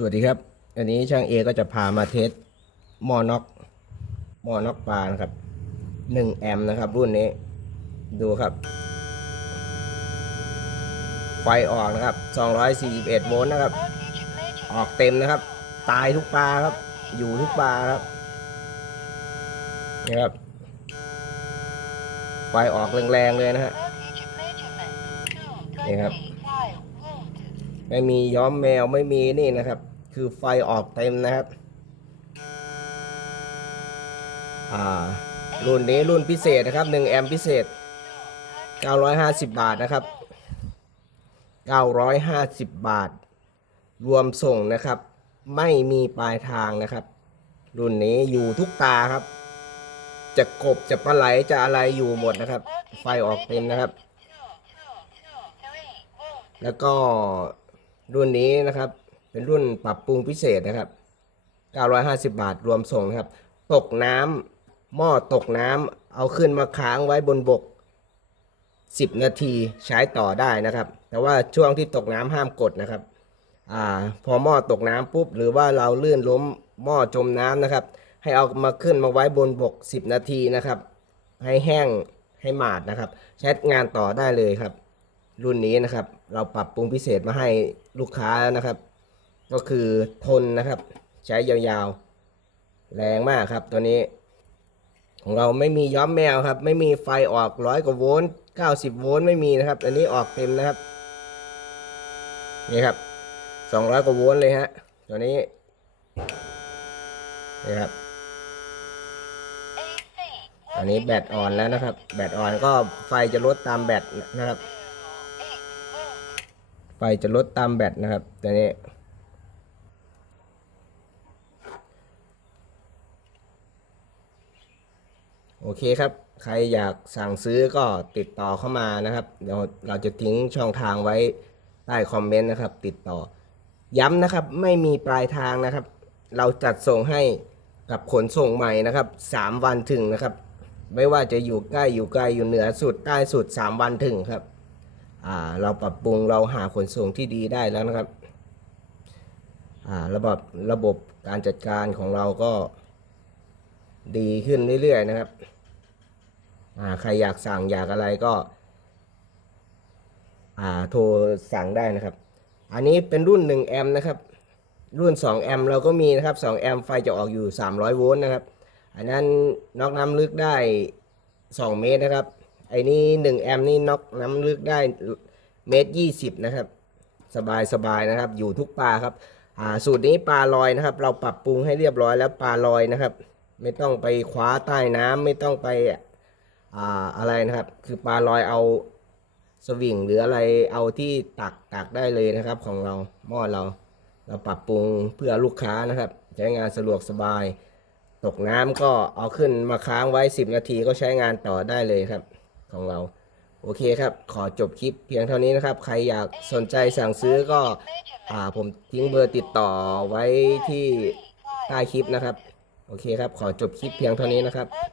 สวัสดีครับ อันนี้ช่างเอก็จะพามาเทสมอน็อกมอน็อกปลานะครับ1แอมป์นะครับ รุ่นนี้ ดูครับ ไฟออกนะครับ241โวลต์นะครับ ออกเต็มนะครับ ตายทุกปลาครับ อยู่ทุกปลาครับนี่ครับ ไฟออกแรงๆเลยนะฮะนี่ครับ ไม่มีย้อมแมวไม่มีนี่นะครับ คือไฟออกเต็มนะครับ อ่า รุ่นนี้รุ่นพิเศษนะครับ1แอมป์พิเศษ 950 บาทนะครับ 950 บาท รวมส่งนะครับ ไม่มีปลายทางนะครับ รุ่นนี้อยู่ทุกตาครับ จะกบจะปลาไหลจะอะไรอยู่หมดนะครับ ไฟออกเต็มนะครับแล้วก็ รุ่นนี้นะครับ เป็นรุ่นปรับปรุงพิเศษนะครับ 950 บาทรวมส่งนะครับ ตกน้ำหม้อตกน้ำเอาขึ้นมาค้างไว้บนบก 10 นาทีใช้ต่อได้นะครับ แต่ว่าช่วงที่ตกน้ำห้ามกดนะครับอ่าพอหม้อตกน้ำปุ๊บ หรือว่าเราลื่นล้มหม้อจมน้ำนะครับ ให้เอามาขึ้นมาไว้บนบก 10 นาทีนะครับ ให้แห้งให้หมาดนะครับ ใช้งานต่อได้เลยครับ รุ่นนี้นะครับ เราปรับปรุงพิเศษมาให้ลูกค้าแล้วนะครับ ก็คือทนนะครับ ใช้ยาวๆ แรงมากครับตัวนี้ ของเราไม่มีย้อมแมวครับ ไม่มีไฟออกร้อยกว่าโวลต์เก้าสิบโวลต์ไม่มีนะครับ อันนี้ออกเต็มนะครับ นี่ครับสองร้อยกว่าโวลต์เลยฮะตัวนี้นี่ครับอันนี้แบตอ่อนแล้วนะครับ แบตอ่อนก็ไฟจะลดตามแบตนะครับ ไฟจะลดตามแบตนะครับตัวนี้โอเคครับ ใครอยากสั่งซื้อก็ติดต่อเข้ามานะครับ เดี๋ยวเราจะทิ้งช่องทางไว้ใต้คอมเมนต์นะครับ ติดต่อ ย้ำนะครับไม่มีปลายทางนะครับ เราจัดส่งให้กับขนส่งใหม่นะครับ 3 วันถึงนะครับ ไม่ว่าจะอยู่ใกล้อยู่ไกลอยู่เหนือสุดใต้สุด 3 วันถึงครับ เราปรับปรุงเราหาขนส่งที่ดีได้แล้วนะครับระบบระบบการจัดการของเราก็ดีขึ้นเรื่อยๆนะครับใครอยากสั่งอยากอะไรก็โทรสั่งได้นะครับ อันนี้เป็นรุ่น 1 แอมป์นะครับ รุ่น 2 แอมป์เราก็มีนะครับ 2 แอมป์ไฟจะออกอยู่ 300 โวลต์นะครับ อันนั้นน็อกน้ำลึกได้ 2 เมตรนะครับ ไอ้นี่1แอมป์นี่น็อกน้ำลึกได้เมตร20นะครับ สบายสบายนะครับ อยู่ทุกปลาครับ อ่า สูตรนี้ปลาลอยนะครับ เราปรับปรุงให้เรียบร้อยแล้วปลาลอยนะครับ ไม่ต้องไปคว้าใต้น้ำไม่ต้องไป อ่า อะไรนะครับ คือปลาลอยเอาสวิงหรืออะไรเอาที่ตักตักได้เลยนะครับ ของเราหม้อเรา เราปรับปรุงเพื่อลูกค้านะครับ ใช้งานสะดวกสบาย ตกน้ำก็เอาขึ้นมาค้างไว้ 10 นาทีก็ใช้งานต่อได้เลยครับ ของเรา โอเคครับ ขอจบคลิปเพียงเท่านี้นะครับ ใครอยากสนใจสั่งซื้อก็อ่าผมทิ้งเบอร์ติดต่อไว้ที่ใต้คลิปนะครับ โอเคครับ ขอจบคลิปเพียงเท่านี้นะครับ